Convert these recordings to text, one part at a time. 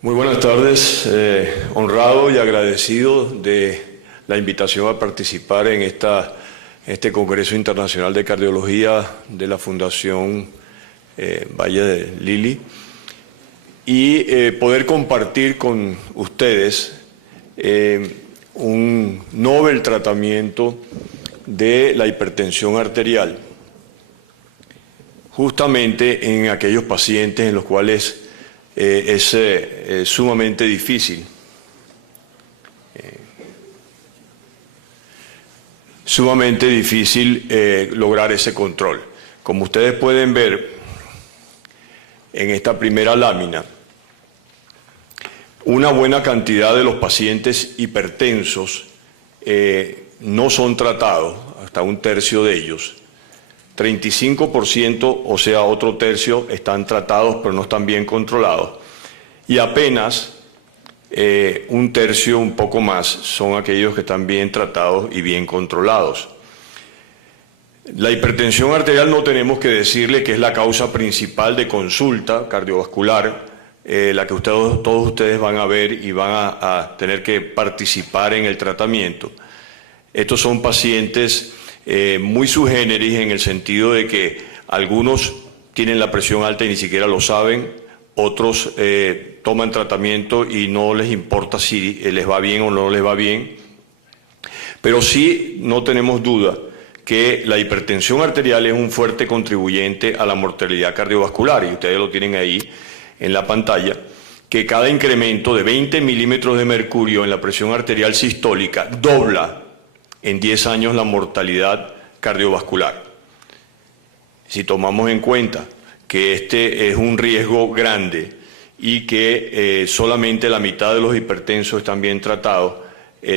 Muy buenas tardes, honrado y agradecido de la invitación a participar en este Congreso Internacional de Cardiología de la Fundación Valle de Lili y poder compartir con ustedes un novel tratamiento de la hipertensión arterial, justamente en aquellos pacientes en los cuales es sumamente difícil lograr ese control. Como ustedes pueden ver en esta primera lámina, una buena cantidad de los pacientes hipertensos no son tratados, hasta un tercio de ellos. 35%, o sea, otro tercio, están tratados pero no están bien controlados. Y apenas un tercio, un poco más, son aquellos que están bien tratados y bien controlados. La hipertensión arterial no tenemos que decirle que es la causa principal de consulta cardiovascular, la que todos ustedes van a ver y van a tener que participar en el tratamiento. Estos son pacientes muy sui generis, en el sentido de que algunos tienen la presión alta y ni siquiera lo saben, otros toman tratamiento y no les importa si les va bien o no les va bien, pero sí no tenemos duda que la hipertensión arterial es un fuerte contribuyente a la mortalidad cardiovascular, y ustedes lo tienen ahí en la pantalla, que cada incremento de 20 milímetros de mercurio en la presión arterial sistólica dobla en 10 años la mortalidad cardiovascular. Si tomamos en cuenta que este es un riesgo grande y que solamente la mitad de los hipertensos están bien tratados,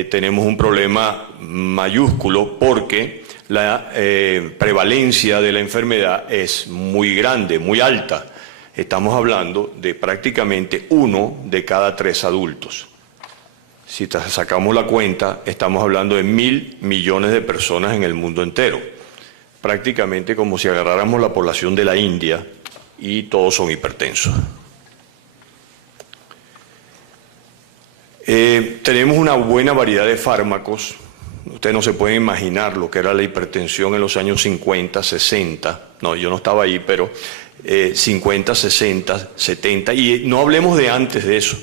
tenemos un problema mayúsculo, porque la prevalencia de la enfermedad es muy grande, muy alta. Estamos hablando de prácticamente 1 de cada 3 adultos. Si sacamos la cuenta, estamos hablando de 1.000 millones de personas en el mundo entero. Prácticamente como si agarráramos la población de la India y todos son hipertensos. Tenemos una buena variedad de fármacos. Ustedes no se pueden imaginar lo que era la hipertensión en los años 50, 60. No, yo no estaba ahí, pero 50, 60, 70. Y no hablemos de antes de eso.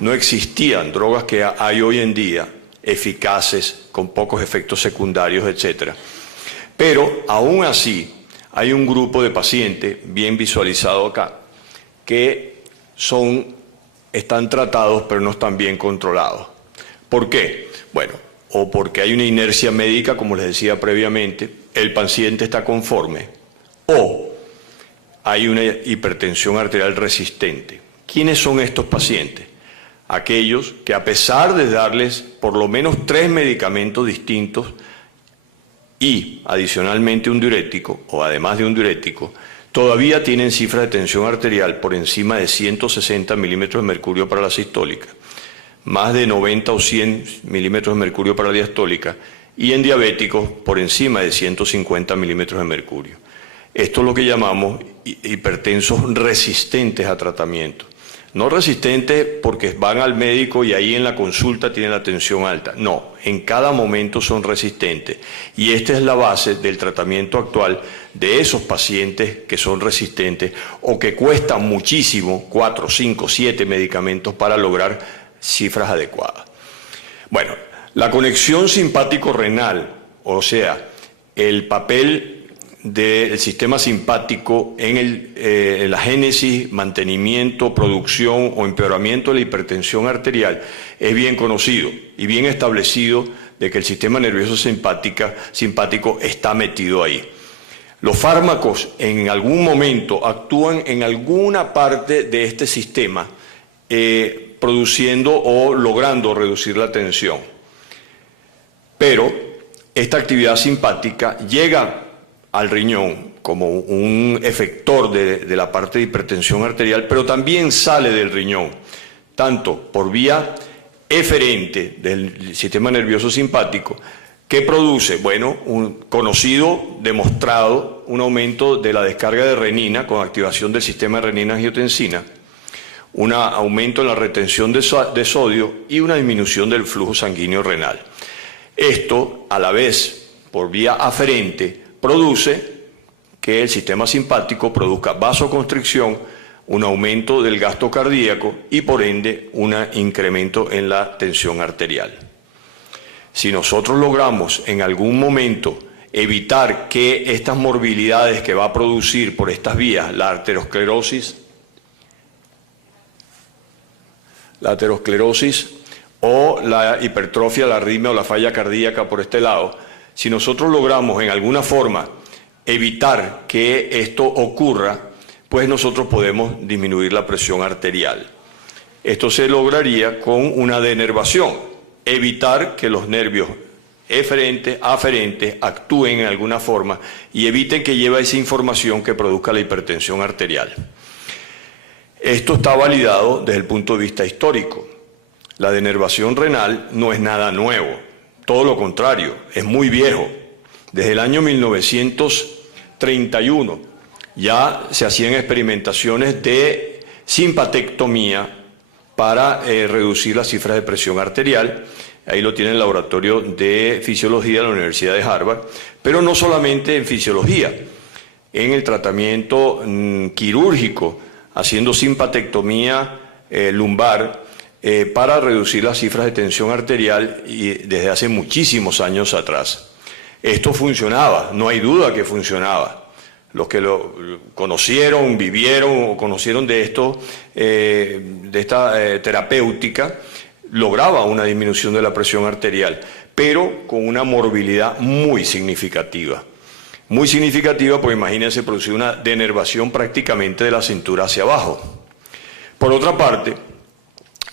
No existían drogas que hay hoy en día, eficaces, con pocos efectos secundarios, etc. Pero aún así hay un grupo de pacientes, bien visualizado acá, que están tratados pero no están bien controlados. ¿Por qué? Bueno, o porque hay una inercia médica, como les decía previamente, el paciente está conforme, o hay una hipertensión arterial resistente. ¿Quiénes son estos pacientes? Aquellos que, a pesar de darles por lo menos 3 medicamentos distintos y adicionalmente un diurético, o además de un diurético, todavía tienen cifras de tensión arterial por encima de 160 milímetros de mercurio para la sistólica, más de 90 o 100 milímetros de mercurio para la diastólica, y en diabéticos por encima de 150 milímetros de mercurio. Esto es lo que llamamos hipertensos resistentes a tratamiento. No resistentes porque van al médico y ahí en la consulta tienen la tensión alta. No, en cada momento son resistentes. Y esta es la base del tratamiento actual de esos pacientes que son resistentes o que cuestan muchísimo, 4, 5, 7 medicamentos para lograr cifras adecuadas. Bueno, la conexión simpático-renal, o sea, el papel del sistema simpático en la génesis, mantenimiento, producción o empeoramiento de la hipertensión arterial, es bien conocido y bien establecido de que el sistema nervioso simpático está metido ahí. Los fármacos en algún momento actúan en alguna parte de este sistema, produciendo o logrando reducir la tensión. Pero esta actividad simpática llega al riñón como un efector de la parte de hipertensión arterial, pero también sale del riñón, tanto por vía eferente del sistema nervioso simpático, que produce, bueno, un conocido, demostrado, un aumento de la descarga de renina con activación del sistema de renina-angiotensina, un aumento en la retención de sodio y una disminución del flujo sanguíneo renal. Esto, a la vez, por vía aferente, produce que el sistema simpático produzca vasoconstricción, un aumento del gasto cardíaco y, por ende, un incremento en la tensión arterial. Si nosotros logramos en algún momento evitar que estas morbilidades que va a producir por estas vías, la aterosclerosis o la hipertrofia, la arritmia o la falla cardíaca por este lado, si nosotros logramos en alguna forma evitar que esto ocurra, pues nosotros podemos disminuir la presión arterial. Esto se lograría con una denervación, evitar que los nervios eferentes, aferentes actúen en alguna forma y eviten que lleve esa información que produzca la hipertensión arterial. Esto está validado desde el punto de vista histórico. La denervación renal no es nada nuevo, todo lo contrario, es muy viejo. Desde el año 1931 ya se hacían experimentaciones de simpatectomía para reducir las cifras de presión arterial. Ahí lo tiene el laboratorio de fisiología de la Universidad de Harvard, pero no solamente en fisiología, en el tratamiento quirúrgico, haciendo simpatectomía lumbar para reducir las cifras de tensión arterial y desde hace muchísimos años atrás. Esto funcionaba, no hay duda que funcionaba. Los que lo conocieron, vivieron o conocieron de esto, de esta terapéutica, lograba una disminución de la presión arterial, pero con una morbilidad muy significativa. Muy significativa, pues imagínense producir una denervación prácticamente de la cintura hacia abajo. Por otra parte,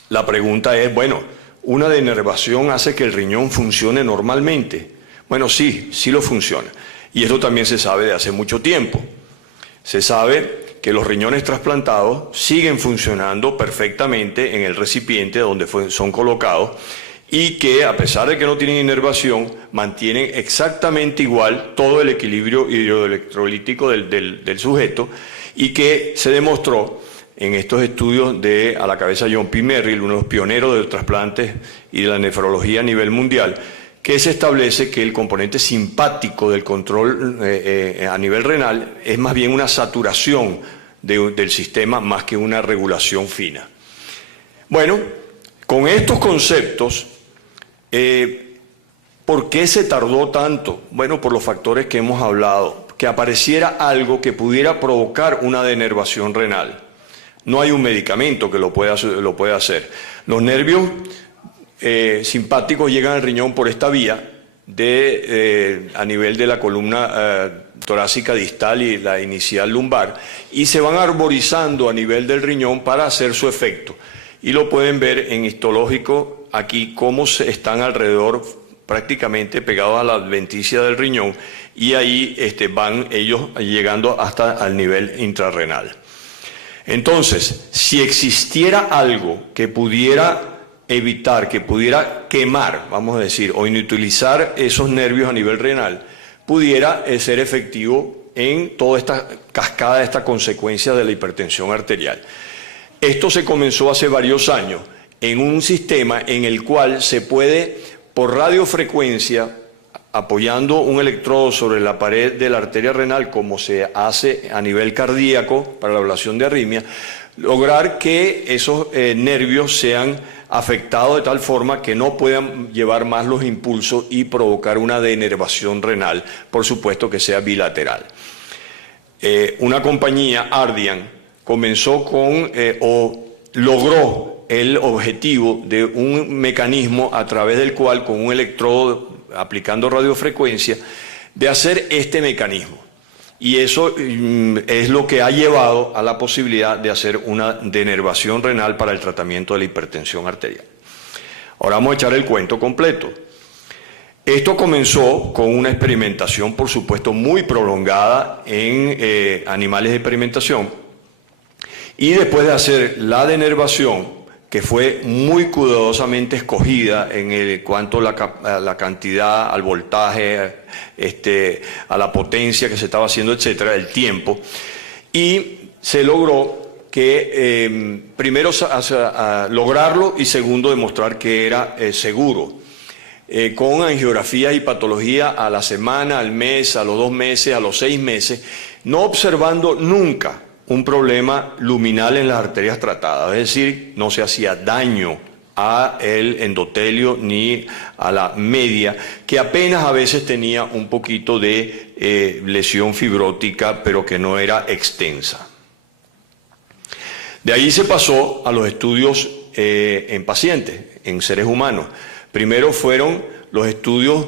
la pregunta es, bueno, ¿una denervación hace que el riñón funcione normalmente? Bueno, sí, sí lo funciona. Y esto también se sabe de hace mucho tiempo. Se sabe que los riñones trasplantados siguen funcionando perfectamente en el recipiente donde son colocados y que, a pesar de que no tienen inervación, mantienen exactamente igual todo el equilibrio hidroelectrolítico del sujeto, y que se demostró en estos estudios de a la cabeza John P. Merrill, uno de los pioneros del trasplante y de la nefrología a nivel mundial, que se establece que el componente simpático del control a nivel renal es más bien una saturación del sistema más que una regulación fina. Bueno, con estos conceptos, ¿por qué se tardó tanto? Bueno, por los factores que hemos hablado, que apareciera algo que pudiera provocar una denervación renal. No hay un medicamento que lo pueda hacer. Los nervios simpáticos llegan al riñón por esta vía a nivel de la columna torácica distal y la inicial lumbar, y se van arborizando a nivel del riñón para hacer su efecto. Y lo pueden ver en histológico aquí, cómo están alrededor, prácticamente pegados a la adventicia del riñón, y ahí van ellos llegando hasta el nivel intrarrenal. Entonces, si existiera algo que pudiera evitar, que pudiera quemar, vamos a decir, o inutilizar esos nervios a nivel renal, pudiera ser efectivo en toda esta cascada, esta consecuencia de la hipertensión arterial. Esto se comenzó hace varios años en un sistema en el cual se puede, por radiofrecuencia, apoyando un electrodo sobre la pared de la arteria renal, como se hace a nivel cardíaco para la ablación de arritmia, lograr que esos nervios sean afectados de tal forma que no puedan llevar más los impulsos y provocar una denervación renal, por supuesto que sea bilateral. Una compañía, Ardian, comenzó o logró el objetivo de un mecanismo a través del cual, con un electrodo aplicando radiofrecuencia, de hacer este mecanismo. Y eso es lo que ha llevado a la posibilidad de hacer una denervación renal para el tratamiento de la hipertensión arterial. Ahora vamos a echar el cuento completo. Esto comenzó con una experimentación, por supuesto, muy prolongada en animales de experimentación, y después de hacer la denervación, que fue muy cuidadosamente escogida en cuanto a la cantidad, al voltaje, a la potencia que se estaba haciendo, etcétera, el tiempo, y se logró que primero lograrlo y segundo demostrar que era seguro. Con angiografías y patología a la semana, al mes, a los 2 meses, a los 6 meses, no observando nunca un problema luminal en las arterias tratadas, es decir, no se hacía daño a el endotelio ni a la media, que apenas a veces tenía un poquito de lesión fibrótica, pero que no era extensa. De ahí se pasó a los estudios en pacientes, en seres humanos. Primero fueron los estudios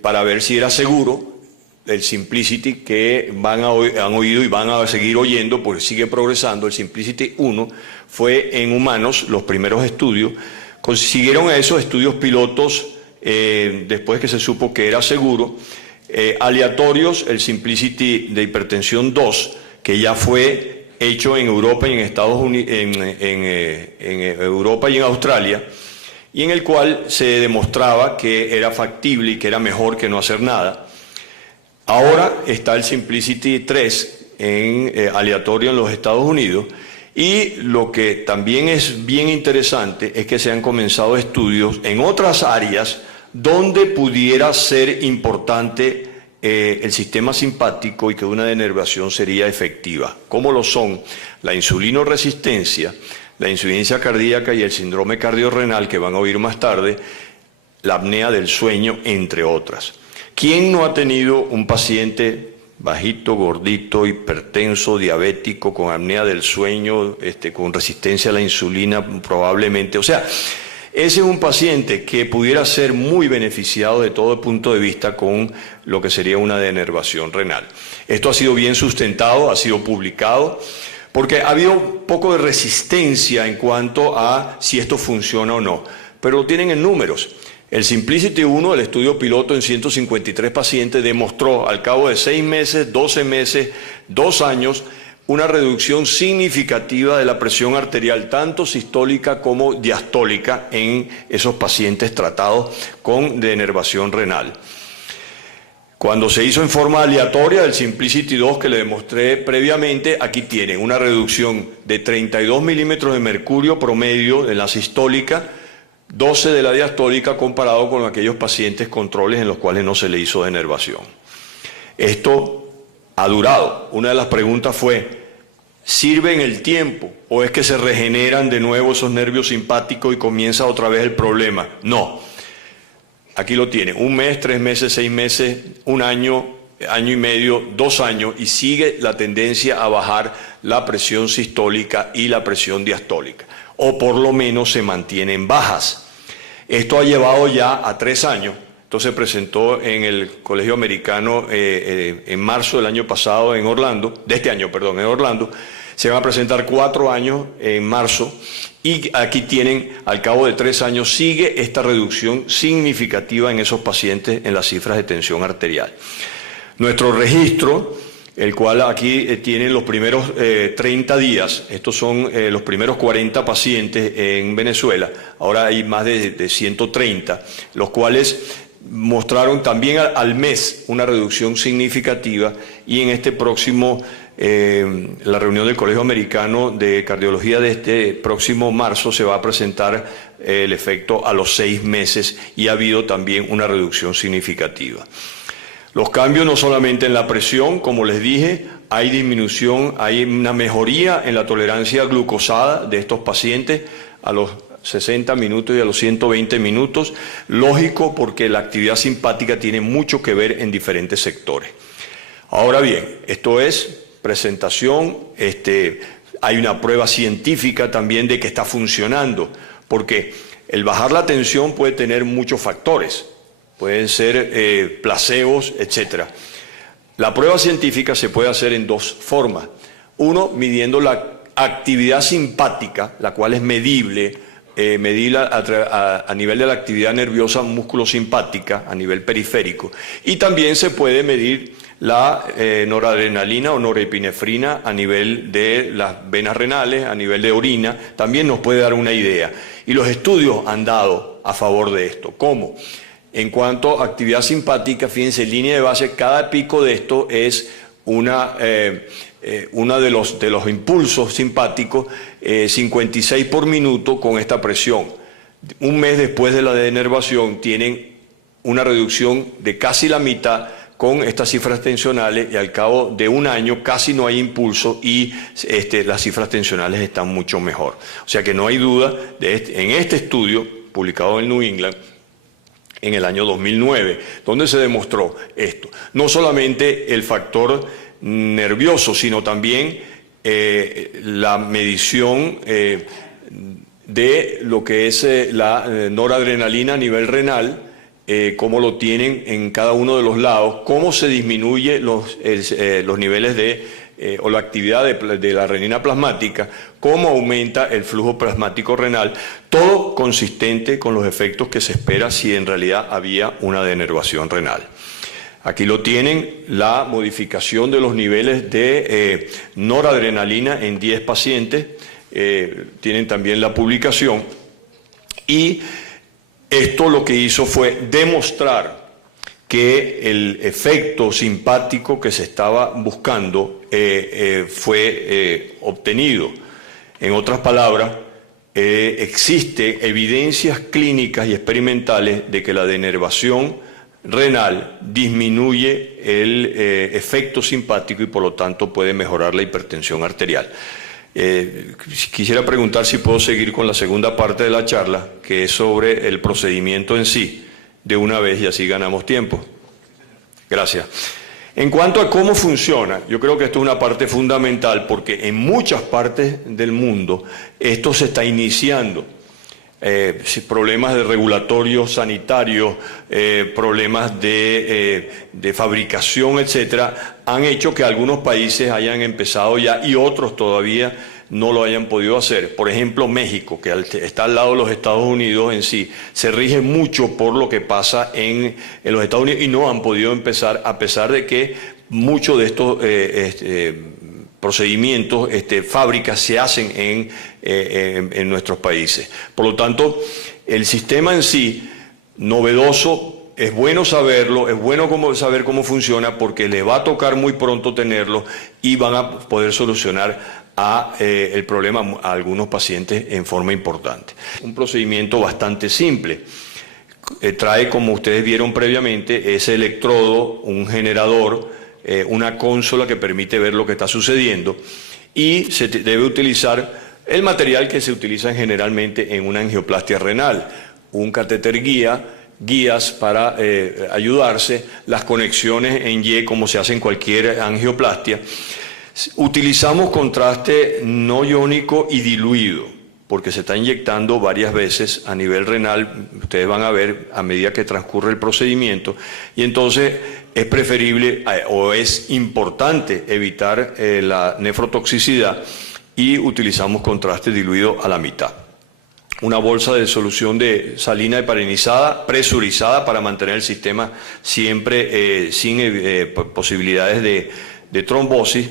para ver si era seguro, el Simplicity, que han oído y van a seguir oyendo porque sigue progresando. El Simplicity 1 fue en humanos, los primeros estudios. Consiguieron esos estudios pilotos después que se supo que era seguro. Aleatorios, el Simplicity de hipertensión 2, que ya fue hecho en Europa y en Estados Unidos, en Europa y en Australia, y en el cual se demostraba que era factible y que era mejor que no hacer nada. Ahora está el Simplicity 3 aleatorio en los Estados Unidos, y lo que también es bien interesante es que se han comenzado estudios en otras áreas donde pudiera ser importante el sistema simpático y que una denervación sería efectiva, como lo son la insulinoresistencia, la insuficiencia cardíaca y el síndrome cardiorrenal, que van a oír más tarde, la apnea del sueño, entre otras. ¿Quién no ha tenido un paciente bajito, gordito, hipertenso, diabético, con apnea del sueño, con resistencia a la insulina probablemente? O sea, ese es un paciente que pudiera ser muy beneficiado de todo punto de vista con lo que sería una denervación renal. Esto ha sido bien sustentado, ha sido publicado, porque ha habido un poco de resistencia en cuanto a si esto funciona o no, pero lo tienen en números. El Simplicity 1, el estudio piloto en 153 pacientes, demostró al cabo de 6 meses, 12 meses, 2 años, una reducción significativa de la presión arterial, tanto sistólica como diastólica, en esos pacientes tratados con denervación renal. Cuando se hizo en forma aleatoria el Simplicity 2, que le demostré previamente, aquí tienen una reducción de 32 milímetros de mercurio promedio en la sistólica, 12 de la diastólica, comparado con aquellos pacientes controles en los cuales no se le hizo denervación. Esto ha durado. Una de las preguntas fue, ¿sirve en el tiempo o es que se regeneran de nuevo esos nervios simpáticos y comienza otra vez el problema? No. Aquí lo tiene, 1 mes, 3 meses, 6 meses, 1 año, año y medio, 2 años, y sigue la tendencia a bajar la presión sistólica y la presión diastólica, o por lo menos se mantienen bajas. Esto ha llevado ya a 3 años. Esto se presentó en el Colegio Americano en marzo del año pasado en Orlando, de este año, perdón, en Orlando. Se van a presentar 4 años en marzo, y aquí tienen, al cabo de 3 años, sigue esta reducción significativa en esos pacientes en las cifras de tensión arterial. Nuestro registro, el cual aquí tienen los primeros 30 días, estos son los primeros 40 pacientes en Venezuela, ahora hay más de 130, los cuales mostraron también al mes una reducción significativa, y en este próximo, la reunión del Colegio Americano de Cardiología de este próximo marzo, se va a presentar el efecto a los 6 meses, y ha habido también una reducción significativa. Los cambios no solamente en la presión, como les dije, hay disminución, hay una mejoría en la tolerancia glucosada de estos pacientes a los 60 minutos y a los 120 minutos. Lógico, porque la actividad simpática tiene mucho que ver en diferentes sectores. Ahora bien, esto es presentación, hay una prueba científica también de que está funcionando, porque el bajar la tensión puede tener muchos factores. Pueden ser placebos, etc. La prueba científica se puede hacer en 2 formas. Uno, midiendo la actividad simpática, la cual es medible, medirla a nivel de la actividad nerviosa músculo-simpática, a nivel periférico. Y también se puede medir la noradrenalina o norepinefrina a nivel de las venas renales, a nivel de orina. También nos puede dar una idea. Y los estudios han dado a favor de esto. ¿Cómo? En cuanto a actividad simpática, fíjense, en línea de base, cada pico de esto es una uno de los impulsos simpáticos, 56 por minuto con esta presión. Un mes después de la denervación tienen una reducción de casi la mitad con estas cifras tensionales, y al cabo de un año casi no hay impulso y las cifras tensionales están mucho mejor. O sea que no hay duda, en este estudio publicado en New England en el año 2009, donde se demostró esto. No solamente el factor nervioso, sino también la medición de lo que es la noradrenalina a nivel renal, cómo lo tienen en cada uno de los lados, cómo se disminuye los niveles o la actividad de la renina plasmática, cómo aumenta el flujo plasmático renal, todo consistente con los efectos que se espera si en realidad había una denervación renal. Aquí lo tienen, la modificación de los niveles de noradrenalina en 10 pacientes, tienen también la publicación, y esto lo que hizo fue demostrar que el efecto simpático que se estaba buscando fue obtenido. En otras palabras, existe evidencias clínicas y experimentales de que la denervación renal disminuye el efecto simpático y por lo tanto puede mejorar la hipertensión arterial. Quisiera preguntar si puedo seguir con la segunda parte de la charla, que es sobre el procedimiento en sí, de una vez, y así ganamos tiempo. Gracias. En cuanto a cómo funciona, yo creo que esto es una parte fundamental porque en muchas partes del mundo esto se está iniciando. Problemas de regulatorios sanitarios, problemas de fabricación, etcétera, han hecho que algunos países hayan empezado ya y otros todavía no lo hayan podido hacer. Por ejemplo, México, que está al lado de los Estados Unidos en sí, se rige mucho por lo que pasa en los Estados Unidos y no han podido empezar, a pesar de que muchos de estos procedimientos, fábricas se hacen en nuestros países. Por lo tanto, el sistema en sí, novedoso, es bueno saberlo, es bueno saber cómo funciona porque les va a tocar muy pronto tenerlo y van a poder solucionar el problema a algunos pacientes en forma importante. Un procedimiento bastante simple. Trae, como ustedes vieron previamente, ese electrodo, un generador, una consola que permite ver lo que está sucediendo, y se debe utilizar el material que se utiliza generalmente en una angioplastia renal, un catéter guías para ayudarse, las conexiones en Y como se hace en cualquier angioplastia. Utilizamos contraste no iónico y diluido, porque se está inyectando varias veces a nivel renal, ustedes van a ver a medida que transcurre el procedimiento, y entonces es preferible o es importante evitar la nefrotoxicidad y utilizamos contraste diluido a la mitad. Una bolsa de solución de salina heparinizada, presurizada para mantener el sistema siempre sin posibilidades de trombosis.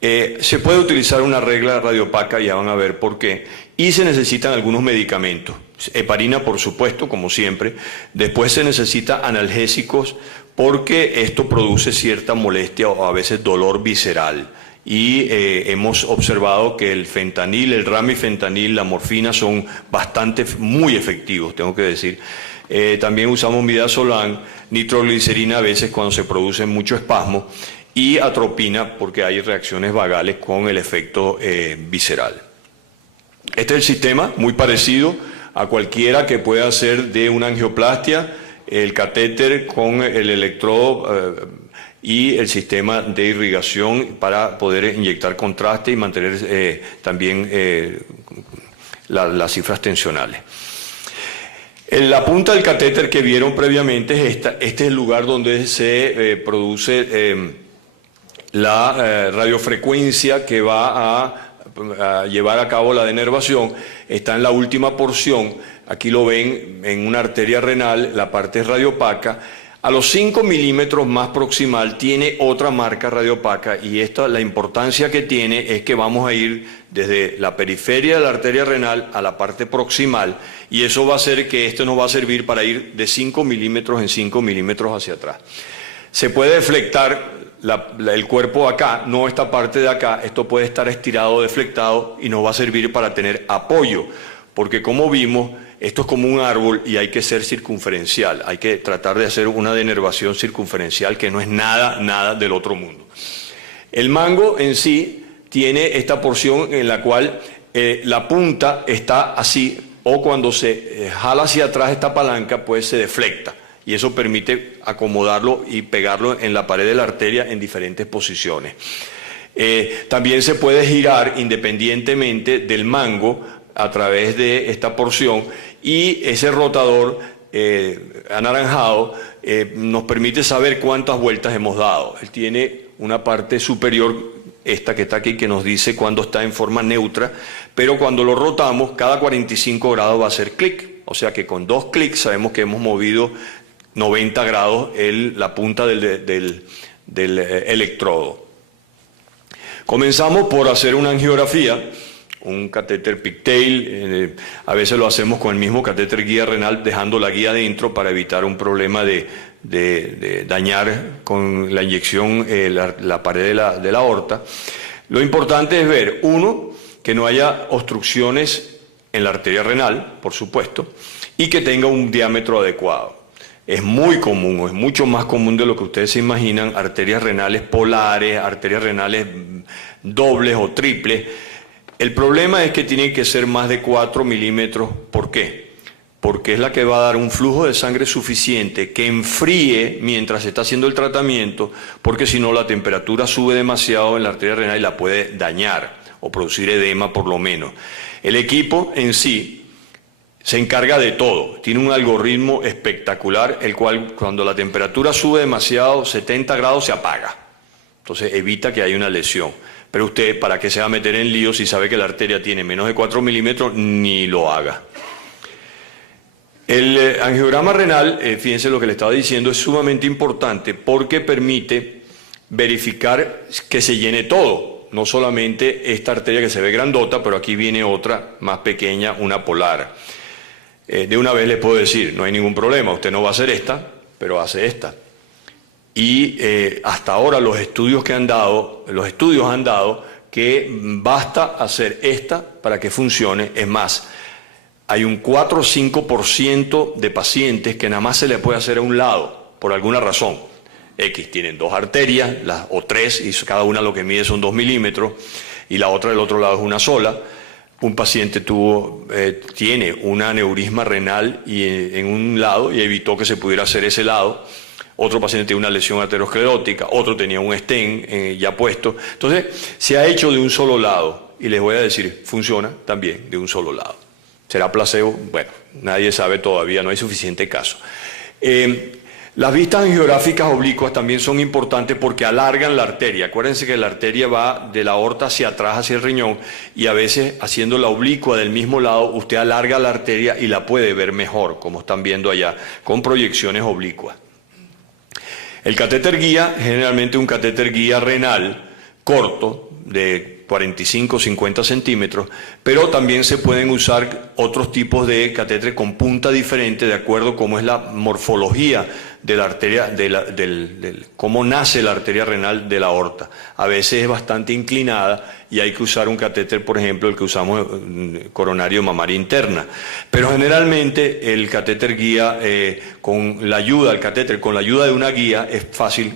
Se puede utilizar una regla radiopaca, ya van a ver por qué, y se necesitan algunos medicamentos. Heparina, por supuesto, como siempre. Después se necesitan analgésicos porque esto produce cierta molestia o a veces dolor visceral. Y hemos observado que el fentanil, el ramifentanil, la morfina son muy efectivos, tengo que decir. También usamos midazolam, nitroglicerina a veces cuando se produce mucho espasmo, y atropina porque hay reacciones vagales con el efecto visceral. Este es el sistema, muy parecido a cualquiera que pueda hacer de una angioplastia, el catéter con el electrodo y el sistema de irrigación para poder inyectar contraste y mantener también las cifras tensionales. En la punta del catéter que vieron previamente es esta. Este es el lugar donde se produce la radiofrecuencia que va a llevar a cabo la denervación. Está en la última porción, aquí lo ven en una arteria renal, la parte es radiopaca. A los 5 milímetros más proximal tiene otra marca radiopaca, y esta, la importancia que tiene es que vamos a ir desde la periferia de la arteria renal a la parte proximal, y eso va a hacer que esto nos va a servir para ir de 5 milímetros en 5 milímetros hacia atrás. Se puede deflectar el cuerpo acá, no esta parte de acá, esto puede estar estirado, deflectado y nos va a servir para tener apoyo, porque como vimos, esto es como un árbol y hay que ser circunferencial, hay que tratar de hacer una denervación circunferencial que no es nada del otro mundo. El mango en sí tiene esta porción en la cual la punta está así, o cuando se jala hacia atrás esta palanca, pues se deflecta. Y eso permite acomodarlo y pegarlo en la pared de la arteria en diferentes posiciones. También se puede girar independientemente del mango a través de esta porción, y ese rotador anaranjado nos permite saber cuántas vueltas hemos dado. Él tiene una parte superior, esta que está aquí, que nos dice cuando está en forma neutra, pero cuando lo rotamos, cada 45 grados va a hacer clic. O sea que con 2 clics sabemos que hemos movido 90 grados la punta del electrodo. Comenzamos por hacer una angiografía, un catéter pigtail, a veces lo hacemos con el mismo catéter guía renal, dejando la guía dentro para evitar un problema de dañar con la inyección la pared de la aorta. Lo importante es ver, uno, que no haya obstrucciones en la arteria renal, por supuesto, y que tenga un diámetro adecuado. Es muy común, es mucho más común de lo que ustedes se imaginan, arterias renales polares, arterias renales dobles o triples. El problema es que tienen que ser más de 4 milímetros. ¿Por qué? Porque es la que va a dar un flujo de sangre suficiente que enfríe mientras se está haciendo el tratamiento, porque si no la temperatura sube demasiado en la arteria renal y la puede dañar o producir edema por lo menos. El equipo en sí se encarga de todo, tiene un algoritmo espectacular, el cual cuando la temperatura sube demasiado, 70 grados, se apaga. Entonces evita que haya una lesión. Pero usted, ¿para qué se va a meter en lío si sabe que la arteria tiene menos de 4 milímetros? Ni lo haga. El angiograma renal, fíjense lo que le estaba diciendo, es sumamente importante porque permite verificar que se llene todo. No solamente esta arteria que se ve grandota, pero aquí viene otra más pequeña, una polar. De una vez les puedo decir, no hay ningún problema, usted no va a hacer esta, pero hace esta. Y hasta ahora los estudios han dado que basta hacer esta para que funcione. Es más, hay un 4 o 5% de pacientes que nada más se le puede hacer a un lado, por alguna razón. Tienen 2 arterias, o 3, y cada una lo que mide son 2 milímetros, y la otra del otro lado es una sola. Un paciente tiene un aneurisma renal en un lado y evitó que se pudiera hacer ese lado. Otro paciente tiene una lesión aterosclerótica, otro tenía un stent ya puesto. Entonces, se ha hecho de un solo lado, y les voy a decir, funciona también de un solo lado. ¿Será placebo? Bueno, nadie sabe todavía, no hay suficiente caso. Las vistas angiográficas oblicuas también son importantes porque alargan la arteria. Acuérdense que la arteria va de la aorta hacia atrás, hacia el riñón, y a veces haciendo la oblicua del mismo lado, usted alarga la arteria y la puede ver mejor, como están viendo allá, con proyecciones oblicuas. El catéter guía, generalmente un catéter guía renal corto, de 45 o 50 centímetros, pero también se pueden usar otros tipos de catéteres con punta diferente de acuerdo a cómo es la morfología de la arteria, cómo nace la arteria renal de la aorta. A veces es bastante inclinada y hay que usar un catéter, por ejemplo, el que usamos coronario mamaria interna. Pero generalmente el catéter guía, con la ayuda de una guía, es fácil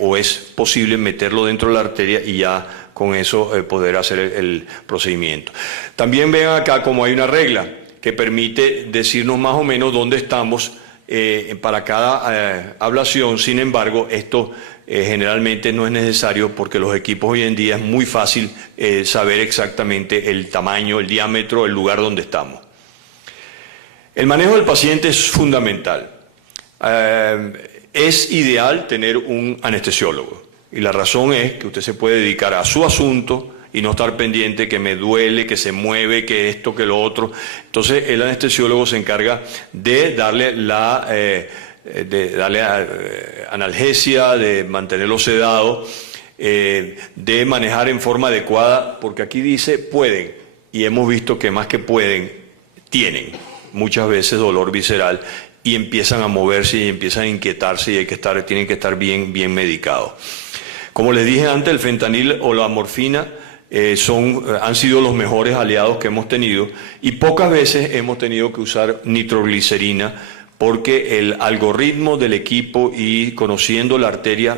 o es posible meterlo dentro de la arteria y ya con eso poder hacer el procedimiento. También ven acá como hay una regla que permite decirnos más o menos dónde estamos para cada ablación. Sin embargo, esto generalmente no es necesario porque los equipos hoy en día es muy fácil saber exactamente el tamaño, el diámetro, el lugar donde estamos. El manejo del paciente es fundamental. Es ideal tener un anestesiólogo. Y la razón es que usted se puede dedicar a su asunto y no estar pendiente que me duele, que se mueve, que esto, que lo otro. Entonces el anestesiólogo se encarga de darle analgesia, de mantenerlo sedado, de manejar en forma adecuada, porque aquí dice pueden, y hemos visto que más que pueden, tienen muchas veces dolor visceral y empiezan a moverse y empiezan a inquietarse y tienen que estar bien medicados. Como les dije antes, el fentanil o la morfina han sido los mejores aliados que hemos tenido, y pocas veces hemos tenido que usar nitroglicerina porque el algoritmo del equipo y conociendo la arteria,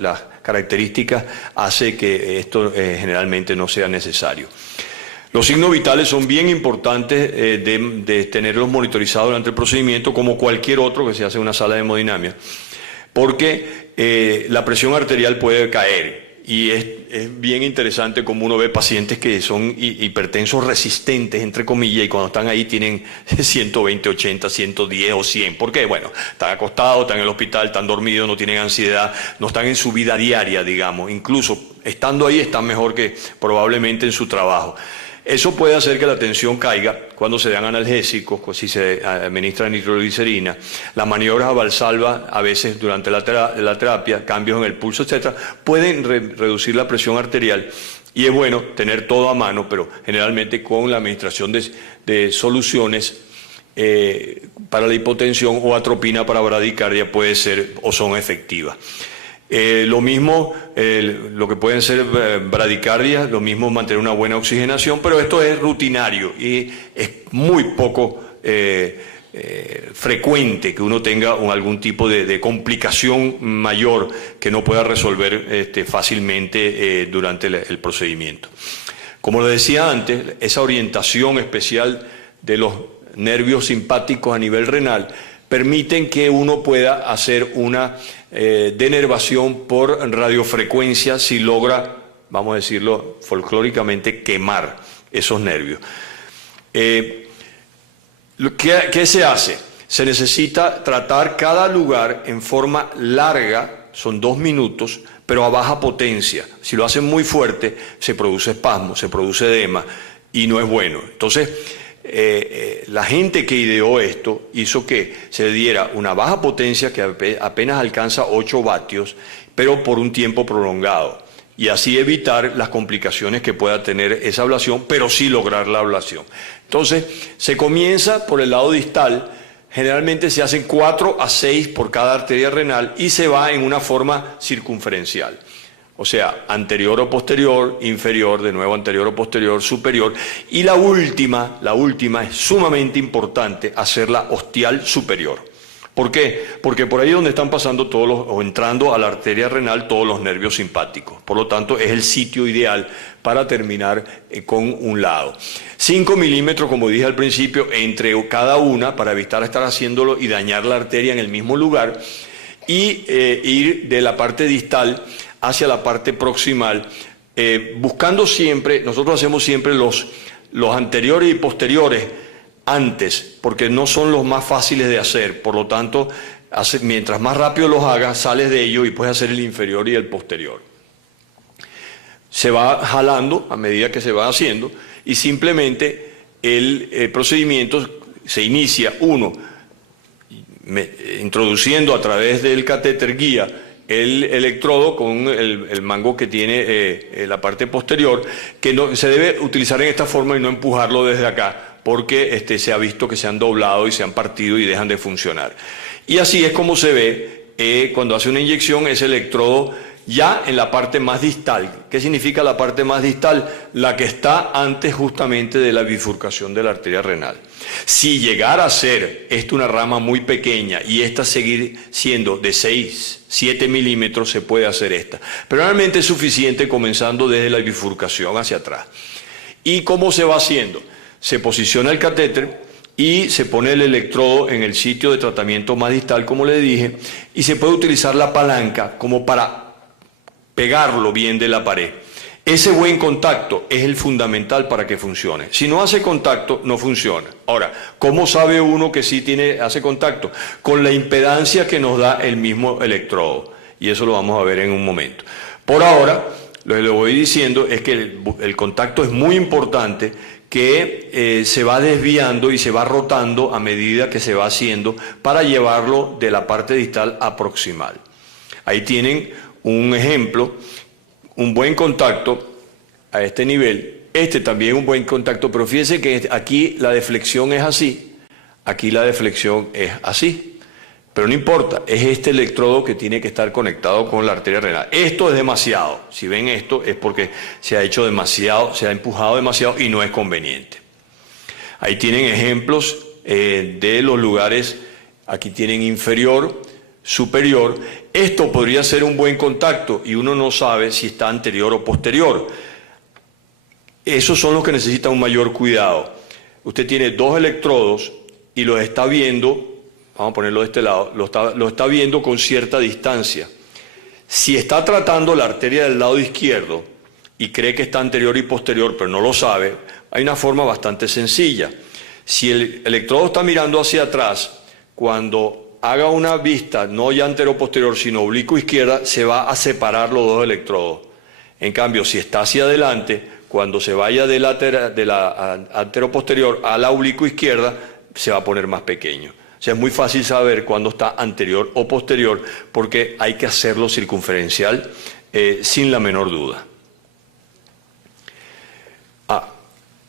las características, hace que esto generalmente no sea necesario. Los signos vitales son bien importantes de tenerlos monitorizados durante el procedimiento, como cualquier otro que se hace en una sala de hemodinamia, porque la presión arterial puede caer. Y es bien interesante como uno ve pacientes que son hipertensos resistentes, entre comillas, y cuando están ahí tienen 120, 80, 110 o 100. ¿Por qué? Bueno, están acostados, están en el hospital, están dormidos, no tienen ansiedad, no están en su vida diaria, digamos. Incluso estando ahí están mejor que probablemente en su trabajo. Eso puede hacer que la tensión caiga cuando se dan analgésicos, si se administra nitroglicerina. Las maniobras a Valsalva, a veces durante la terapia, cambios en el pulso, etcétera, pueden reducir la presión arterial. Y es bueno tener todo a mano, pero generalmente con la administración de soluciones para la hipotensión o atropina para bradicardia puede ser o son efectivas. Lo mismo, lo que pueden ser bradicardias, lo mismo mantener una buena oxigenación, pero esto es rutinario y es muy poco frecuente que uno tenga algún tipo de complicación mayor que no pueda resolver fácilmente durante el procedimiento. Como lo decía antes, esa orientación especial de los nervios simpáticos a nivel renal permiten que uno pueda hacer una denervación por radiofrecuencia si logra, vamos a decirlo folclóricamente, quemar esos nervios. ¿Qué se hace? Se necesita tratar cada lugar en forma larga, son 2 minutos, pero a baja potencia. Si lo hacen muy fuerte, se produce espasmo, se produce edema y no es bueno. Entonces, la gente que ideó esto hizo que se diera una baja potencia que apenas alcanza 8 vatios, pero por un tiempo prolongado, y así evitar las complicaciones que pueda tener esa ablación, pero sí lograr la ablación. Entonces, se comienza por el lado distal, generalmente se hacen 4 a 6 por cada arteria renal y se va en una forma circunferencial. O sea, anterior o posterior, inferior, de nuevo anterior o posterior, superior. Y la última es sumamente importante, hacerla ostial superior. ¿Por qué? Porque por ahí es donde están pasando o entrando a la arteria renal todos los nervios simpáticos. Por lo tanto, es el sitio ideal para terminar con un lado. 5 milímetros, como dije al principio, entre cada una para evitar estar haciéndolo y dañar la arteria en el mismo lugar. Y ir de la parte distal hacia la parte proximal, buscando siempre, nosotros hacemos siempre los anteriores y posteriores antes, porque no son los más fáciles de hacer, por lo tanto, mientras más rápido los hagas, sales de ellos y puedes hacer el inferior y el posterior. Se va jalando a medida que se va haciendo y simplemente el procedimiento se inicia, introduciendo a través del catéter guía el electrodo con el mango que tiene la parte posterior, que no, se debe utilizar en esta forma y no empujarlo desde acá, porque se ha visto que se han doblado y se han partido y dejan de funcionar. Y así es como se ve cuando hace una inyección ese electrodo ya en la parte más distal. ¿Qué significa la parte más distal? La que está antes justamente de la bifurcación de la arteria renal. Si llegara a ser esto una rama muy pequeña y esta seguir siendo de 6, 7 milímetros, se puede hacer esta. Pero realmente es suficiente comenzando desde la bifurcación hacia atrás. ¿Y cómo se va haciendo? Se posiciona el catéter y se pone el electrodo en el sitio de tratamiento más distal, como le dije, y se puede utilizar la palanca como para pegarlo bien de la pared. Ese buen contacto es el fundamental para que funcione. Si no hace contacto, no funciona. Ahora, ¿cómo sabe uno que sí hace contacto? Con la impedancia que nos da el mismo electrodo. Y eso lo vamos a ver en un momento. Por ahora, lo que le voy diciendo es que el contacto es muy importante, que se va desviando y se va rotando a medida que se va haciendo para llevarlo de la parte distal a proximal. Ahí tienen un ejemplo, un buen contacto a este nivel, también un buen contacto, pero fíjense que aquí la deflexión es así, aquí la deflexión es así. pero no importa, es este electrodo que tiene que estar conectado con la arteria renal. Esto es demasiado. Si ven esto es porque se ha hecho demasiado, se ha empujado demasiado y no es conveniente. Ahí tienen ejemplos de los lugares, aquí tienen inferior, superior. Esto podría ser un buen contacto y uno no sabe si está anterior o posterior. Esos son los que necesitan un mayor cuidado. Usted tiene dos electrodos y los está viendo. Vamos a ponerlo de este lado, lo está viendo con cierta distancia. Si está tratando la arteria del lado izquierdo y cree que está anterior y posterior, pero no lo sabe, hay una forma bastante sencilla. Si el electrodo está mirando hacia atrás, cuando haga una vista, no ya antero-posterior, sino oblicuo-izquierda, se va a separar los dos electrodos. En cambio, si está hacia adelante, cuando se vaya de la antero-posterior a la oblicuo-izquierda, se va a poner más pequeño. O sea, es muy fácil saber cuándo está anterior o posterior porque hay que hacerlo circunferencial sin la menor duda.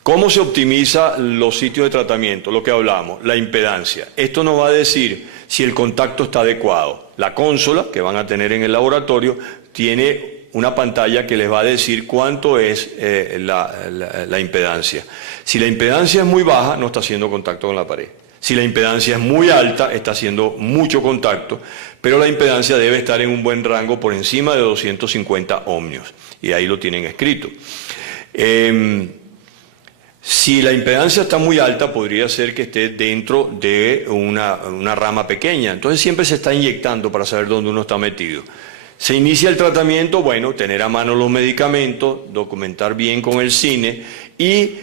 ¿Cómo se optimiza los sitios de tratamiento? Lo que hablamos, la impedancia. Esto nos va a decir si el contacto está adecuado. La consola que van a tener en el laboratorio tiene una pantalla que les va a decir cuánto es la impedancia. Si la impedancia es muy baja, no está haciendo contacto con la pared. Si la impedancia es muy alta, está haciendo mucho contacto, pero la impedancia debe estar en un buen rango por encima de 250 ohmios. Y ahí lo tienen escrito. Si la impedancia está muy alta, podría ser que esté dentro de una rama pequeña. Entonces siempre se está inyectando para saber dónde uno está metido. Se inicia el tratamiento, bueno, tener a mano los medicamentos, documentar bien con el cine y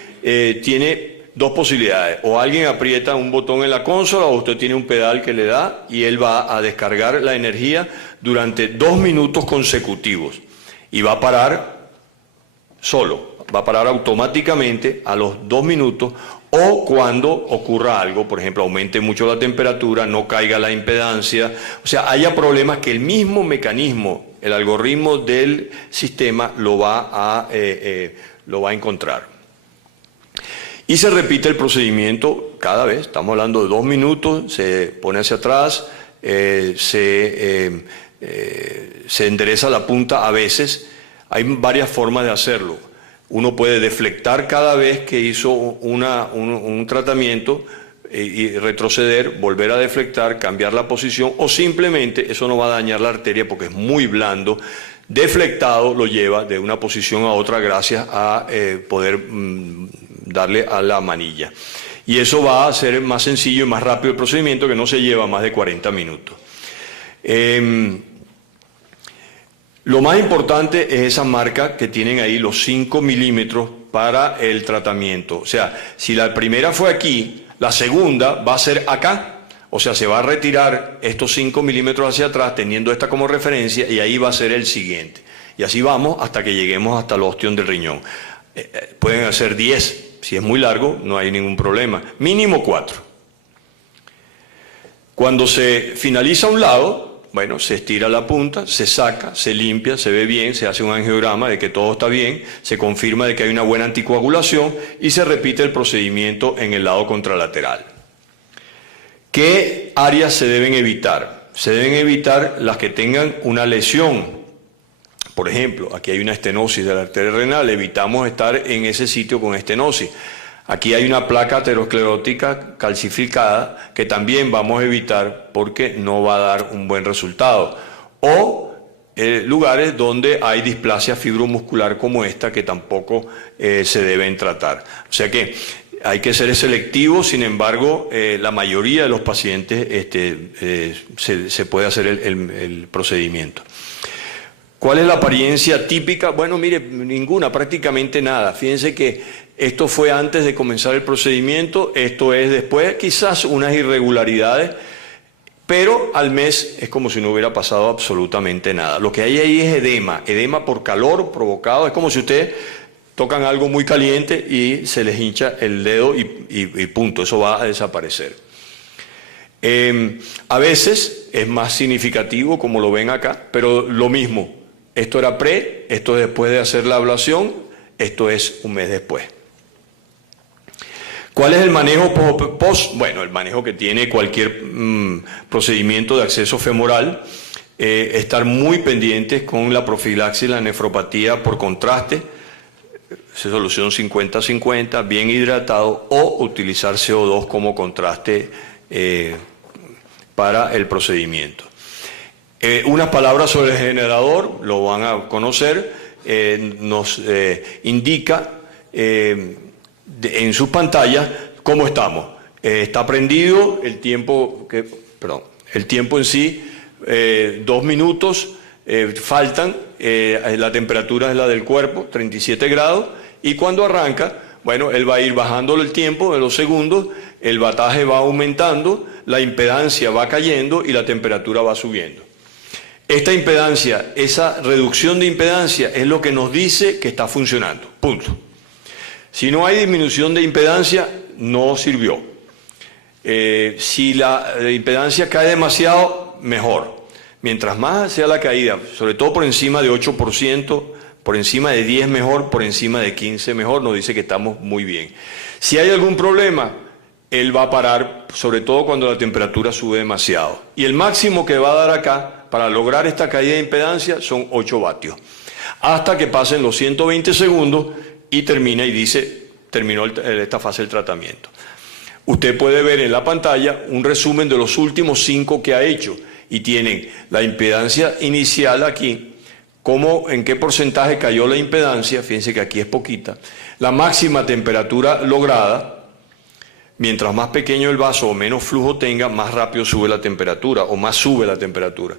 tiene dos posibilidades. O alguien aprieta un botón en la consola o usted tiene un pedal que le da y él va a descargar la energía durante 2 minutos consecutivos y va a parar solo. Va a parar automáticamente a los 2 minutos o cuando ocurra algo, por ejemplo, aumente mucho la temperatura, no caiga la impedancia, o sea, haya problemas que el mismo mecanismo, el algoritmo del sistema lo va a encontrar. Y se repite el procedimiento cada vez, estamos hablando de 2 minutos, se pone hacia atrás, se endereza la punta a veces, hay varias formas de hacerlo. Uno puede deflectar cada vez que hizo un tratamiento y retroceder, volver a deflectar, cambiar la posición o simplemente, eso no va a dañar la arteria porque es muy blando, deflectado lo lleva de una posición a otra gracias a poder darle a la manilla. Y eso va a hacer más sencillo y más rápido el procedimiento que no se lleva más de 40 minutos. Lo más importante es esa marca que tienen ahí, los 5 milímetros para el tratamiento. O sea, si la primera fue aquí, la segunda va a ser acá. O sea, se va a retirar estos 5 milímetros hacia atrás, teniendo esta como referencia, y ahí va a ser el siguiente. Y así vamos hasta que lleguemos hasta el ostión del riñón. Pueden hacer 10, si es muy largo, no hay ningún problema. Mínimo 4. Cuando se finaliza un lado, bueno, se estira la punta, se saca, se limpia, se ve bien, se hace un angiograma de que todo está bien, se confirma de que hay una buena anticoagulación y se repite el procedimiento en el lado contralateral. ¿Qué áreas se deben evitar? Se deben evitar las que tengan una lesión. Por ejemplo, aquí hay una estenosis de la arteria renal, evitamos estar en ese sitio con estenosis. Aquí hay una placa aterosclerótica calcificada que también vamos a evitar porque no va a dar un buen resultado. O lugares donde hay displasia fibromuscular como esta que tampoco se deben tratar. O sea que hay que ser selectivos, sin embargo, la mayoría de los pacientes se puede hacer el procedimiento. ¿Cuál es la apariencia típica? Bueno, mire, ninguna, prácticamente nada. Fíjense que esto fue antes de comenzar el procedimiento, esto es después, quizás unas irregularidades, pero al mes es como si no hubiera pasado absolutamente nada. Lo que hay ahí es edema por calor provocado, es como si ustedes tocan algo muy caliente y se les hincha el dedo y punto, eso va a desaparecer. A veces es más significativo, como lo ven acá, pero lo mismo. Esto era esto es después de hacer la ablación, esto es un mes después. ¿Cuál es el manejo post? Bueno, el manejo que tiene cualquier procedimiento de acceso femoral, estar muy pendientes con la profilaxis, la nefropatía por contraste, solución 50-50, bien hidratado, o utilizar CO2 como contraste para el procedimiento. Unas palabras sobre el generador, lo van a conocer, nos indica en sus pantallas cómo estamos. Está prendido, el tiempo en sí, 2 minutos, faltan, la temperatura es la del cuerpo, 37 grados, y cuando arranca, bueno, él va a ir bajando el tiempo de los segundos, el bataje va aumentando, la impedancia va cayendo y la temperatura va subiendo. Esta impedancia, esa reducción de impedancia es lo que nos dice que está funcionando, punto. Si no hay disminución de impedancia, no sirvió. Si la impedancia cae demasiado, mejor. Mientras más sea la caída, sobre todo por encima de 8%, por encima de 10 mejor, por encima de 15 mejor, nos dice que estamos muy bien. Si hay algún problema, él va a parar, sobre todo cuando la temperatura sube demasiado. Y el máximo que va a dar acá, para lograr esta caída de impedancia, son 8 vatios. Hasta que pasen los 120 segundos y termina y dice, terminó esta fase del tratamiento. Usted puede ver en la pantalla un resumen de los últimos 5 que ha hecho. Y tienen la impedancia inicial aquí, en qué porcentaje cayó la impedancia, fíjense que aquí es poquita, la máxima temperatura lograda, mientras más pequeño el vaso o menos flujo tenga, más rápido sube la temperatura o más sube la temperatura.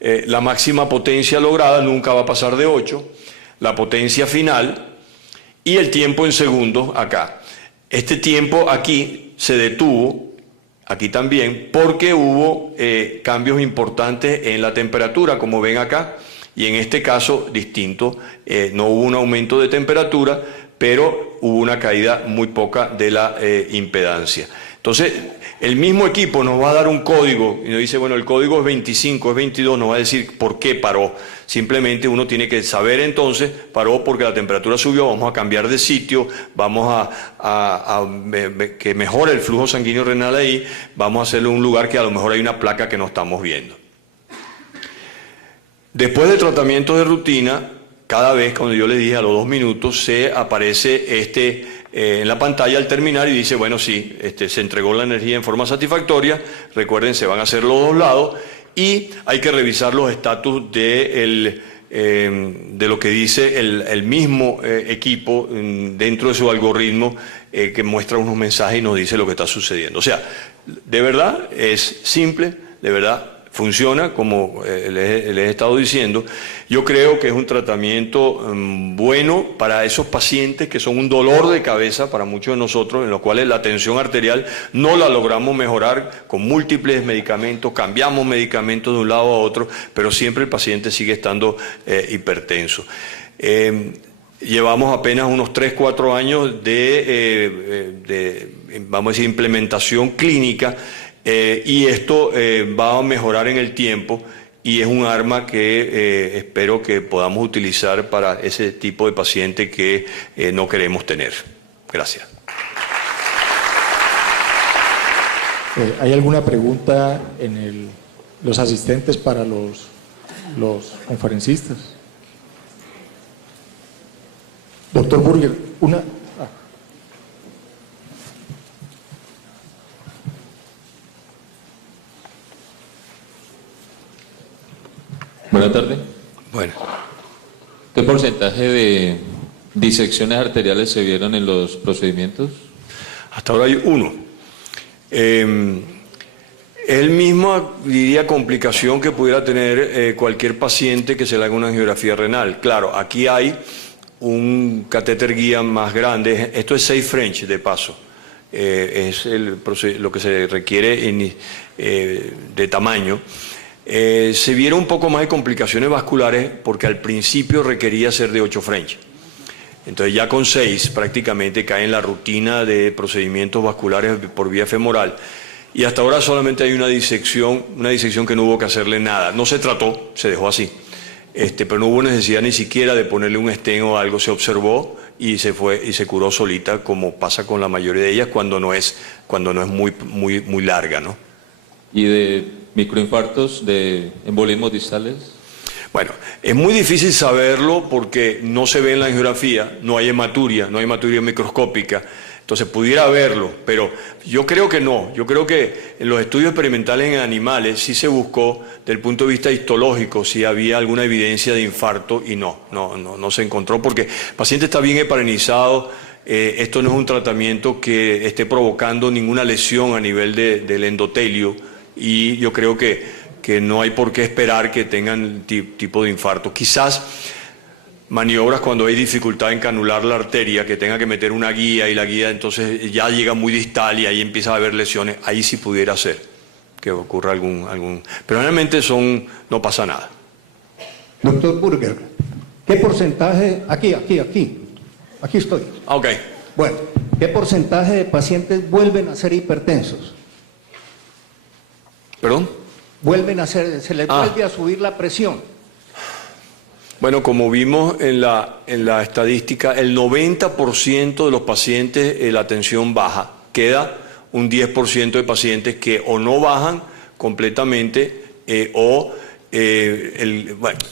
La máxima potencia lograda nunca va a pasar de 8, la potencia final y el tiempo en segundos acá. Este tiempo aquí se detuvo, aquí también, porque hubo cambios importantes en la temperatura, como ven acá, y en este caso distinto, no hubo un aumento de temperatura, pero hubo una caída muy poca de la impedancia. Entonces, el mismo equipo nos va a dar un código, y nos dice, bueno, el código es 25, es 22, nos va a decir por qué paró. Simplemente uno tiene que saber entonces, paró porque la temperatura subió, vamos a cambiar de sitio, vamos a que mejore el flujo sanguíneo renal ahí, vamos a hacerle un lugar que a lo mejor hay una placa que no estamos viendo. Después de tratamientos de rutina, cada vez, cuando yo les dije a los 2 minutos, se aparece en la pantalla al terminar y dice, bueno, sí, se entregó la energía en forma satisfactoria, recuerden, se van a hacer los 2 lados, y hay que revisar los estatus de lo que dice el mismo equipo dentro de su algoritmo que muestra unos mensajes y nos dice lo que está sucediendo. O sea, de verdad es simple, de verdad funciona como les he estado diciendo. Yo creo que es un tratamiento bueno para esos pacientes que son un dolor de cabeza para muchos de nosotros, en los cuales la tensión arterial no la logramos mejorar con múltiples medicamentos, cambiamos medicamentos de un lado a otro, pero siempre el paciente sigue estando hipertenso. Llevamos apenas unos 3-4 años vamos a decir, implementación clínica, y esto va a mejorar en el tiempo y es un arma que espero que podamos utilizar para ese tipo de paciente que no queremos tener. Gracias. ¿Hay alguna pregunta en los asistentes para los conferencistas? Doctor Burger, una... Buenas tardes. Bueno. ¿Qué porcentaje de disecciones arteriales se vieron en los procedimientos? Hasta ahora hay 1. El mismo, diría, complicación que pudiera tener cualquier paciente que se le haga una angiografía renal. Claro, aquí hay un catéter guía más grande. Esto es 6 French, de paso. Es lo que se requiere de tamaño. Se vieron un poco más de complicaciones vasculares porque al principio requería ser de 8 French. Entonces ya con 6 prácticamente cae en la rutina de procedimientos vasculares por vía femoral. Y hasta ahora solamente hay una disección que no hubo que hacerle nada. No se trató, se dejó así. Pero no hubo necesidad ni siquiera de ponerle un stent o algo, se observó y se fue y se curó solita, como pasa con la mayoría de ellas cuando no es muy larga, ¿no? y de microinfartos, de embolismos distales? Bueno, es muy difícil saberlo porque no se ve en la angiografía, no hay hematuria microscópica, entonces pudiera verlo, pero yo creo que no. Yo creo que en los estudios experimentales en animales sí se buscó, desde el punto de vista histológico, si había alguna evidencia de infarto y no se encontró porque el paciente está bien heparinizado. Esto no es un tratamiento que esté provocando ninguna lesión a nivel del endotelio y yo creo que no hay por qué esperar que tengan tipo de infarto. Quizás maniobras cuando hay dificultad en canular la arteria, que tenga que meter una guía y la guía entonces ya llega muy distal y ahí empieza a haber lesiones, ahí sí pudiera ser que ocurra algún... Pero realmente no pasa nada. Doctor Burger, ¿qué porcentaje... Aquí estoy. Ok. Bueno, ¿qué porcentaje de pacientes vuelven a ser hipertensos? ¿Perdón? Se les vuelve a subir la presión. Bueno, como vimos en la estadística, el 90% de los pacientes la tensión baja. Queda un 10% de pacientes que o no bajan completamente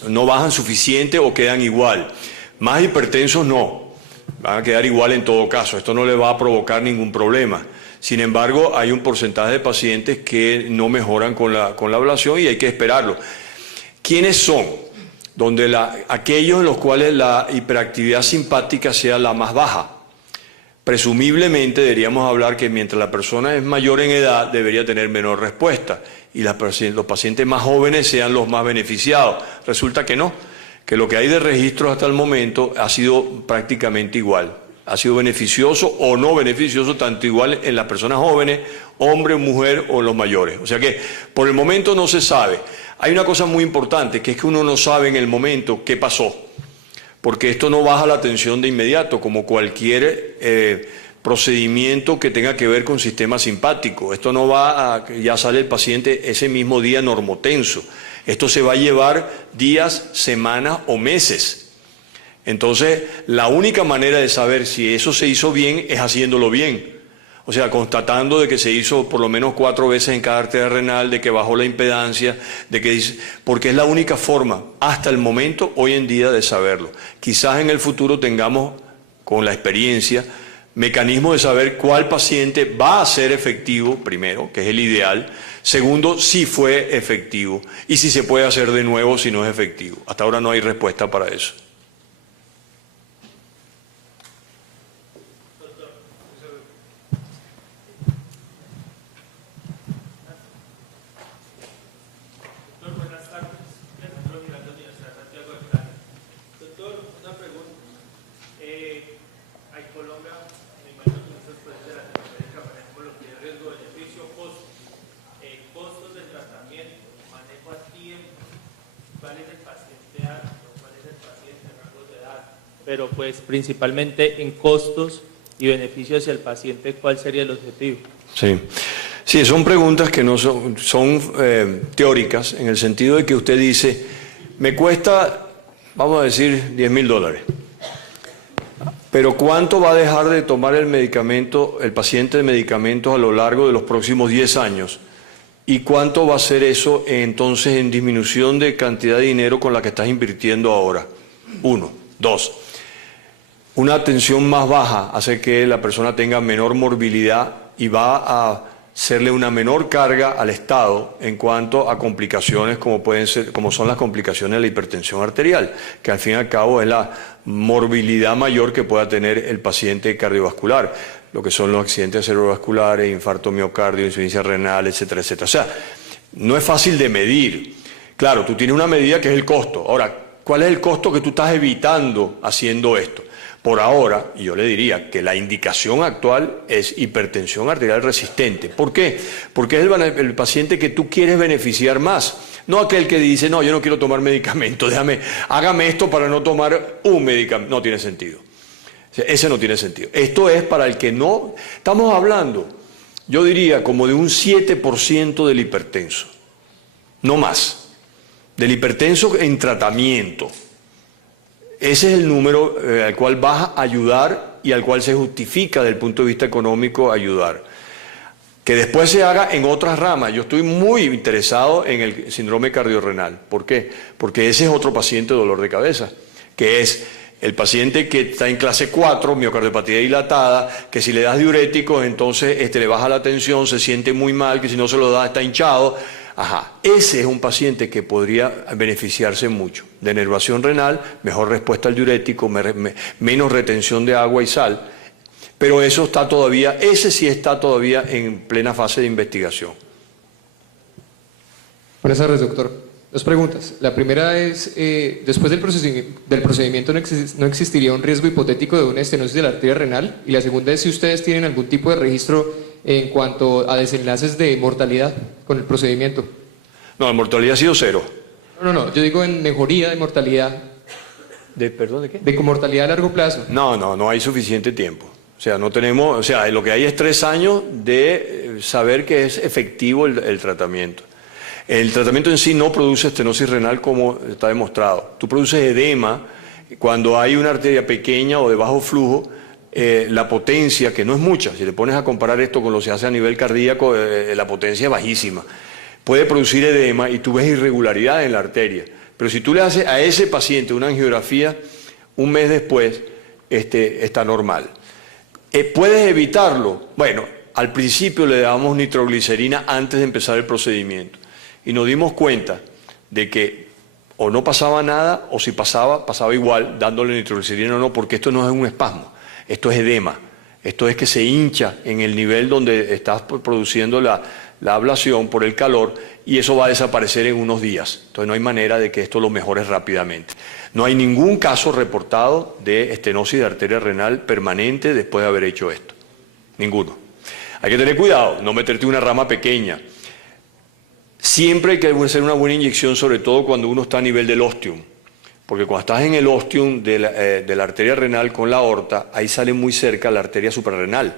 no bajan suficiente o quedan igual. Más hipertensos no, van a quedar igual en todo caso. Esto no les va a provocar ningún problema. Sin embargo, hay un porcentaje de pacientes que no mejoran con la ablación y hay que esperarlo. ¿Quiénes son? Aquellos en los cuales la hiperactividad simpática sea la más baja. Presumiblemente deberíamos hablar que mientras la persona es mayor en edad debería tener menor respuesta y los pacientes más jóvenes sean los más beneficiados. Resulta que no, que lo que hay de registros hasta el momento ha sido prácticamente igual. Ha sido beneficioso o no beneficioso, tanto igual en las personas jóvenes, hombre, mujer o los mayores. O sea que por el momento no se sabe. Hay una cosa muy importante, que es que uno no sabe en el momento qué pasó, porque esto no baja la tensión de inmediato, como cualquier procedimiento que tenga que ver con sistema simpático. Esto no ya sale el paciente ese mismo día normotenso. Esto se va a llevar días, semanas o meses. Entonces, la única manera de saber si eso se hizo bien es haciéndolo bien. O sea, constatando de que se hizo por lo menos 4 veces en cada arteria renal, de que bajó la impedancia, porque es la única forma, hasta el momento, hoy en día, de saberlo. Quizás en el futuro tengamos, con la experiencia, mecanismos de saber cuál paciente va a ser efectivo, primero, que es el ideal. Segundo, si fue efectivo. Y si se puede hacer de nuevo si no es efectivo. Hasta ahora no hay respuesta para eso. Pero pues principalmente en costos y beneficios hacia el paciente, ¿cuál sería el objetivo? Sí, son preguntas que no son teóricas, en el sentido de que usted dice, me cuesta, vamos a decir, $10.000, pero ¿cuánto va a dejar de tomar el paciente de medicamentos a lo largo de los próximos 10 años? ¿Y cuánto va a ser eso entonces en disminución de cantidad de dinero con la que estás invirtiendo ahora? 1. 2. Una tensión más baja hace que la persona tenga menor morbilidad y va a hacerle una menor carga al Estado en cuanto a complicaciones como son las complicaciones de la hipertensión arterial, que al fin y al cabo es la morbilidad mayor que pueda tener el paciente cardiovascular, lo que son los accidentes cerebrovasculares, infarto miocardio, insuficiencia renal, etcétera, etcétera. O sea, no es fácil de medir. Claro, tú tienes una medida que es el costo. Ahora, ¿cuál es el costo que tú estás evitando haciendo esto? Por ahora, yo le diría que la indicación actual es hipertensión arterial resistente. ¿Por qué? Porque es el paciente que tú quieres beneficiar más. No aquel que dice, no, yo no quiero tomar medicamento, hágame esto para no tomar un medicamento. No tiene sentido. Ese no tiene sentido. Esto es para el que no... Estamos hablando, yo diría, como de un 7% del hipertenso. No más. Del hipertenso en tratamiento. Ese es el número al cual vas a ayudar y al cual se justifica desde el punto de vista económico ayudar. Que después se haga en otras ramas. Yo estoy muy interesado en el síndrome cardiorrenal. ¿Por qué? Porque ese es otro paciente de dolor de cabeza, que es el paciente que está en clase 4, miocardiopatía dilatada, que si le das diuréticos, entonces le baja la tensión, se siente muy mal, que si no se lo da está hinchado. Ajá, ese es un paciente que podría beneficiarse mucho. Denervación renal, mejor respuesta al diurético, menos retención de agua y sal. Pero eso está todavía, ese sí está todavía en plena fase de investigación. Buenas tardes, doctor. Dos preguntas. La primera es, después del procedimiento no existiría un riesgo hipotético de una estenosis de la arteria renal. Y la segunda es si ustedes tienen algún tipo de registro en cuanto a desenlaces de mortalidad con el procedimiento. No, la mortalidad ha sido 0. No, yo digo en mejoría de mortalidad. ¿Perdón, de qué? De mortalidad a largo plazo. No hay suficiente tiempo. O sea, no tenemos, o sea, lo que hay es 3 años de saber que es efectivo el tratamiento. El tratamiento en sí no produce estenosis renal como está demostrado. Tú produces edema cuando hay una arteria pequeña o de bajo flujo, la potencia, que no es mucha, si le pones a comparar esto con lo que se hace a nivel cardíaco, la potencia es bajísima. Puede producir edema y tú ves irregularidad en la arteria. Pero si tú le haces a ese paciente una angiografía, un mes después está normal. ¿Puedes evitarlo? Bueno, al principio le dábamos nitroglicerina antes de empezar el procedimiento y nos dimos cuenta de que o no pasaba nada o si pasaba igual dándole nitroglicerina o no, porque esto no es un espasmo, esto es edema, esto es que se hincha en el nivel donde estás produciendo la ablación por el calor y eso va a desaparecer en unos días. Entonces no hay manera de que esto lo mejores rápidamente. No hay ningún caso reportado de estenosis de arteria renal permanente después de haber hecho esto. Ninguno. Hay que tener cuidado, no meterte una rama pequeña. Siempre hay que hacer una buena inyección, sobre todo cuando uno está a nivel del ostium. Porque cuando estás en el ostium de la arteria renal con la aorta, ahí sale muy cerca la arteria suprarrenal.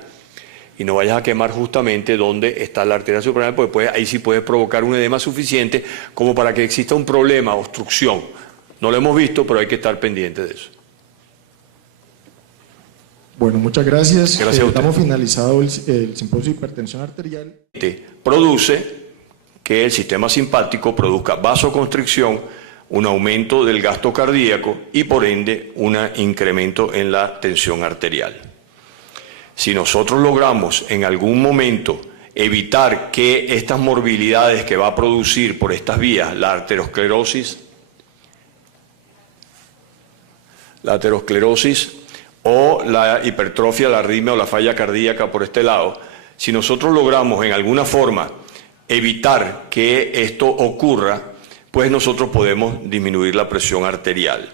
Y no vayas a quemar justamente donde está la arteria suprarrenal, porque ahí sí puedes provocar un edema suficiente como para que exista un problema, obstrucción. No lo hemos visto, pero hay que estar pendiente de eso. Bueno, muchas gracias. Gracias a usted. Estamos finalizado el simposio de hipertensión arterial. Produce que el sistema simpático produzca vasoconstricción, un aumento del gasto cardíaco y por ende un incremento en la tensión arterial. Si nosotros logramos en algún momento evitar que estas morbilidades que va a producir por estas vías, la aterosclerosis o la hipertrofia, la arritmia o la falla cardíaca por este lado, si nosotros logramos en alguna forma evitar que esto ocurra, pues nosotros podemos disminuir la presión arterial.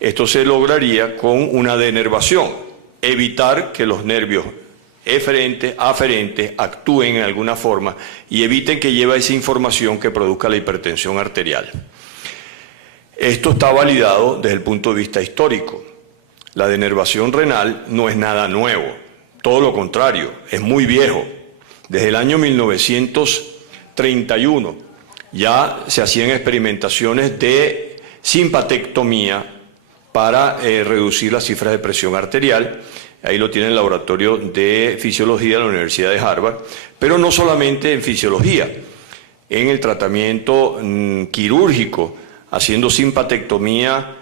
Esto se lograría con una denervación, evitar que los nervios eferentes, aferentes actúen en alguna forma y eviten que lleve esa información que produzca la hipertensión arterial. Esto está validado desde el punto de vista histórico. La denervación renal no es nada nuevo, todo lo contrario, es muy viejo. Desde el año 1931 ya se hacían experimentaciones de simpatectomía para reducir las cifras de presión arterial. Ahí lo tiene el laboratorio de fisiología de la Universidad de Harvard, pero no solamente en fisiología, en el tratamiento quirúrgico, haciendo simpatectomía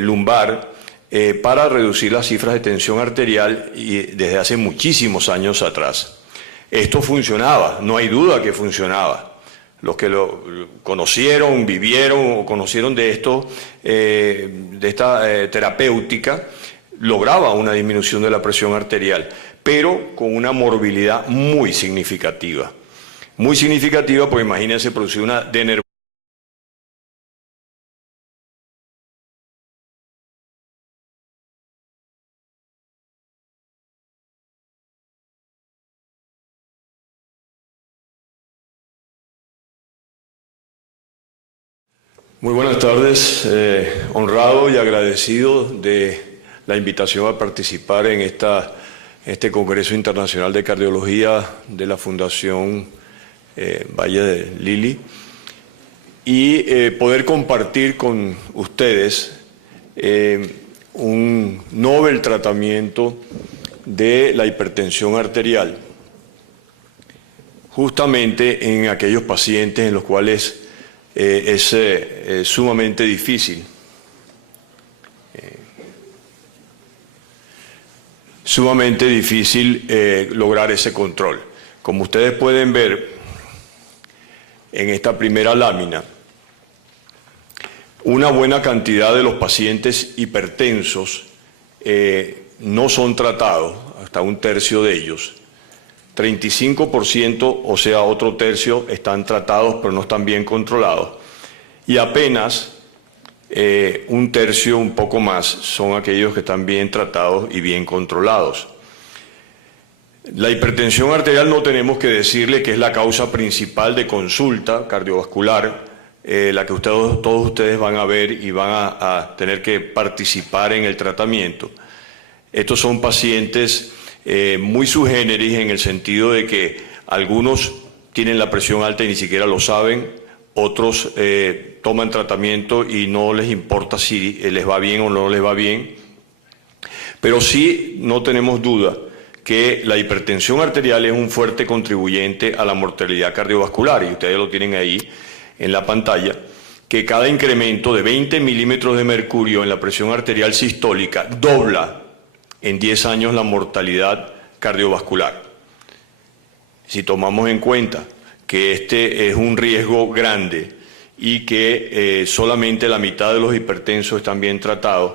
lumbar para reducir las cifras de tensión arterial y desde hace muchísimos años atrás. Esto funcionaba, no hay duda que funcionaba. Los que lo conocieron, vivieron o conocieron de esto, de esta terapéutica, lograba una disminución de la presión arterial, pero con una morbilidad muy significativa. Muy significativa, porque imagínense producir una denervación. Muy buenas tardes, honrado y agradecido de la invitación a participar en este Congreso Internacional de Cardiología de la Fundación Valle de Lili y poder compartir con ustedes un novel tratamiento de la hipertensión arterial. justamente en aquellos pacientes en los cuales es sumamente difícil. Lograr ese control. Como ustedes pueden ver en esta primera lámina, una buena cantidad de los pacientes hipertensos no son tratados, hasta un tercio de ellos. 35%, o sea, otro tercio, están tratados pero no están bien controlados. Y apenas un tercio, un poco más, son aquellos que están bien tratados y bien controlados. La hipertensión arterial no tenemos que decirle que es la causa principal de consulta cardiovascular, la que todos ustedes van a ver y van a tener que participar en el tratamiento. Estos son pacientes muy sui generis en el sentido de que algunos tienen la presión alta y ni siquiera lo saben, otros toman tratamiento y no les importa si les va bien o no les va bien, pero sí no tenemos duda que la hipertensión arterial es un fuerte contribuyente a la mortalidad cardiovascular, y ustedes lo tienen ahí en la pantalla, que cada incremento de 20 milímetros de mercurio en la presión arterial sistólica dobla en 10 años la mortalidad cardiovascular. Si tomamos en cuenta que este es un riesgo grande y que solamente la mitad de los hipertensos están bien tratados,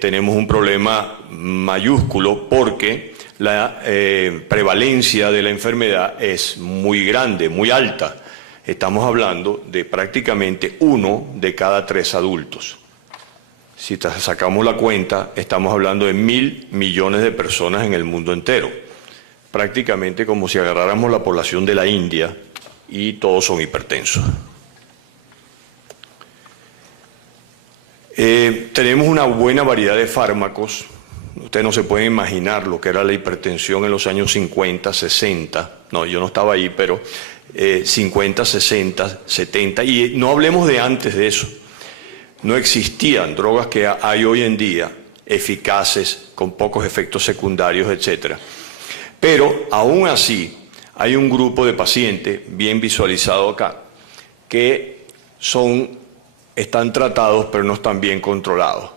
tenemos un problema mayúsculo, porque la prevalencia de la enfermedad es muy grande, muy alta. Estamos hablando de prácticamente 1 de cada 3 adultos. Si sacamos la cuenta, estamos hablando de 1.000 millones de personas en el mundo entero. Prácticamente como si agarráramos la población de la India y todos son hipertensos. Tenemos una buena variedad de fármacos. Ustedes no se pueden imaginar lo que era la hipertensión en los años 50, 60. No, yo no estaba ahí, pero 50, 60, 70. Y no hablemos de antes de eso. No existían drogas que hay hoy en día, eficaces, con pocos efectos secundarios, etc. Pero aún así hay un grupo de pacientes, bien visualizado acá, que están tratados pero no están bien controlados.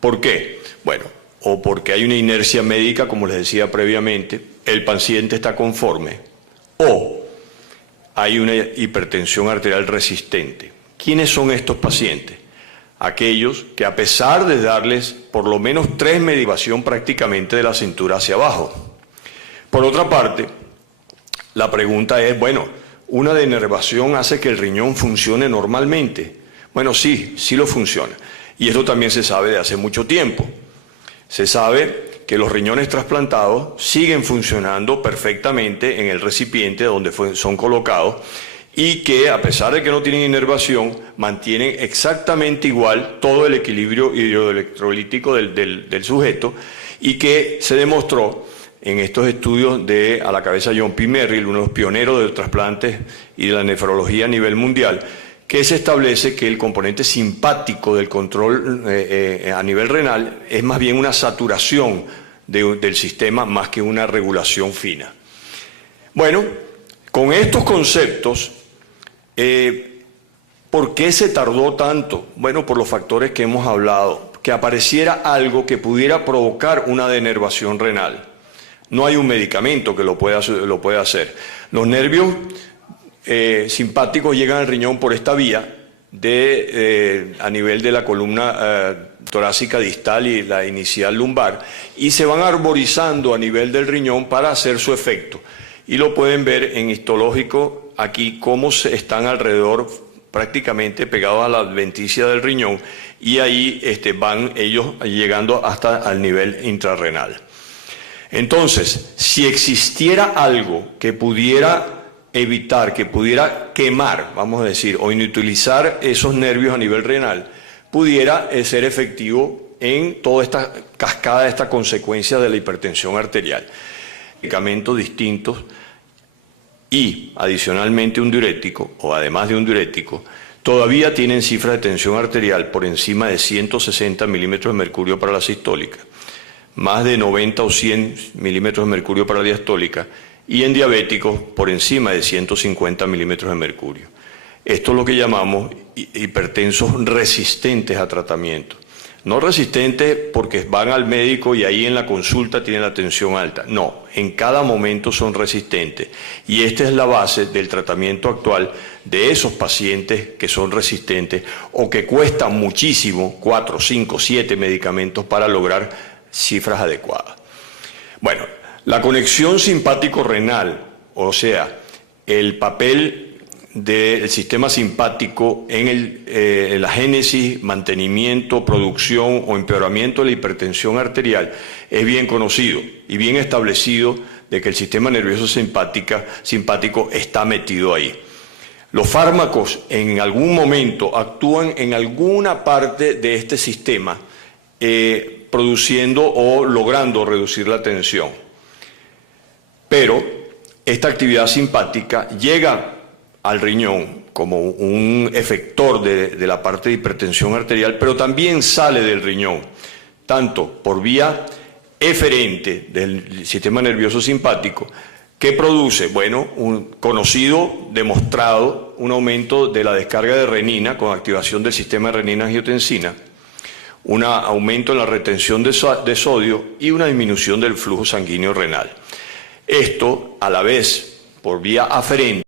¿Por qué? Bueno, o porque hay una inercia médica, como les decía previamente, el paciente está conforme, o hay una hipertensión arterial resistente. ¿Quiénes son estos pacientes? Aquellos que, a pesar de darles por lo menos 3 medicación prácticamente de la cintura hacia abajo. Por otra parte, la pregunta es, bueno, ¿una denervación hace que el riñón funcione normalmente? Bueno, sí lo funciona. Y esto también se sabe de hace mucho tiempo. Se sabe que los riñones trasplantados siguen funcionando perfectamente en el recipiente donde son colocados, y que, a pesar de que no tienen inervación, mantienen exactamente igual todo el equilibrio hidroelectrolítico del sujeto, y que se demostró en estos estudios a la cabeza John P. Merrill, uno de los pioneros del trasplante y de la nefrología a nivel mundial, que se establece que el componente simpático del control a nivel renal es más bien una saturación del sistema más que una regulación fina. Bueno, con estos conceptos, ¿por qué se tardó tanto? Bueno, por los factores que hemos hablado, que apareciera algo que pudiera provocar una denervación renal. No hay un medicamento que lo pueda hacer. Los nervios simpáticos llegan al riñón por esta vía a nivel de la columna torácica distal y la inicial lumbar, y se van arborizando a nivel del riñón para hacer su efecto. Y lo pueden ver en histológico aquí, cómo están alrededor, prácticamente pegados a la adventicia del riñón, y ahí van ellos llegando hasta al nivel intrarrenal. Entonces, si existiera algo que pudiera evitar, que pudiera quemar, vamos a decir, o inutilizar esos nervios a nivel renal, pudiera ser efectivo en toda esta cascada, esta consecuencia de la hipertensión arterial. Medicamentos distintos y, adicionalmente, un diurético, o además de un diurético, todavía tienen cifras de tensión arterial por encima de 160 milímetros de mercurio para la sistólica, más de 90 o 100 milímetros de mercurio para la diastólica, y en diabéticos por encima de 150 milímetros de mercurio. Esto es lo que llamamos hipertensos resistentes a tratamiento. No resistentes porque van al médico y ahí en la consulta tienen la tensión alta. No, en cada momento son resistentes. Y esta es la base del tratamiento actual de esos pacientes que son resistentes o que cuestan muchísimo, 4, 5, 7 medicamentos para lograr cifras adecuadas. Bueno, la conexión simpático-renal, o sea, el papel del sistema simpático en la génesis, mantenimiento, producción o empeoramiento de la hipertensión arterial es bien conocido y bien establecido de que el sistema nervioso simpático está metido ahí. Los fármacos en algún momento actúan en alguna parte de este sistema produciendo o logrando reducir la tensión. Pero esta actividad simpática llega al riñón como un efector de la parte de hipertensión arterial, pero también sale del riñón, tanto por vía eferente del sistema nervioso simpático, que produce, bueno, un conocido, demostrado, un aumento de la descarga de renina con activación del sistema de renina-angiotensina, un aumento en la retención de sodio y una disminución del flujo sanguíneo renal. Esto, a la vez, por vía aferente,